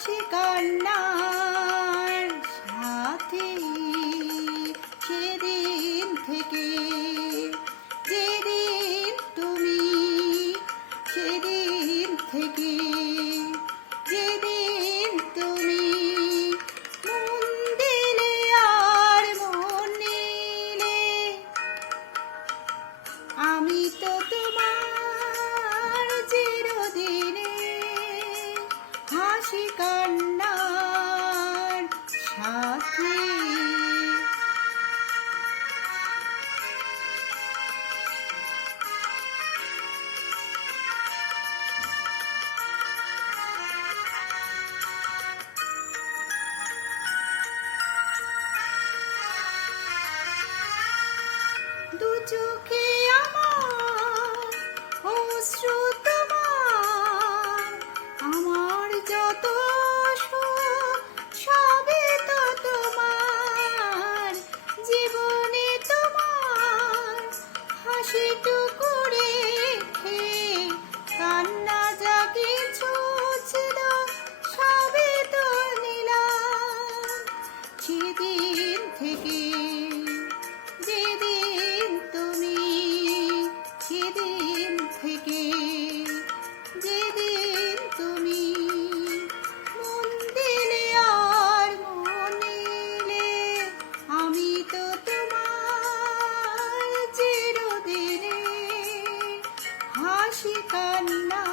হাসি কান্নার সাথে সেদিন থেকে যেদিন তুমি সেদিন থেকে যেদিন তুমি মন দিলে আর মন নিলে আমি তো তোমার চিরদিনে হাসি কান্নার সাথে। দু চোখে আমার অশ্রু তোমার, আমার যত সুখ সবই তো তোমার, জীবনে তোমার হাসিটুকু রেখে কান্না যা কিছু ছিল সবই তো নিলাম। সেদিন থেকে যেদিন তুমি সেদিন থেকে যেদিন তুমি মন দিলে আর মন নিলে আমি তো তোমার চিরদিনে হাসি কান্না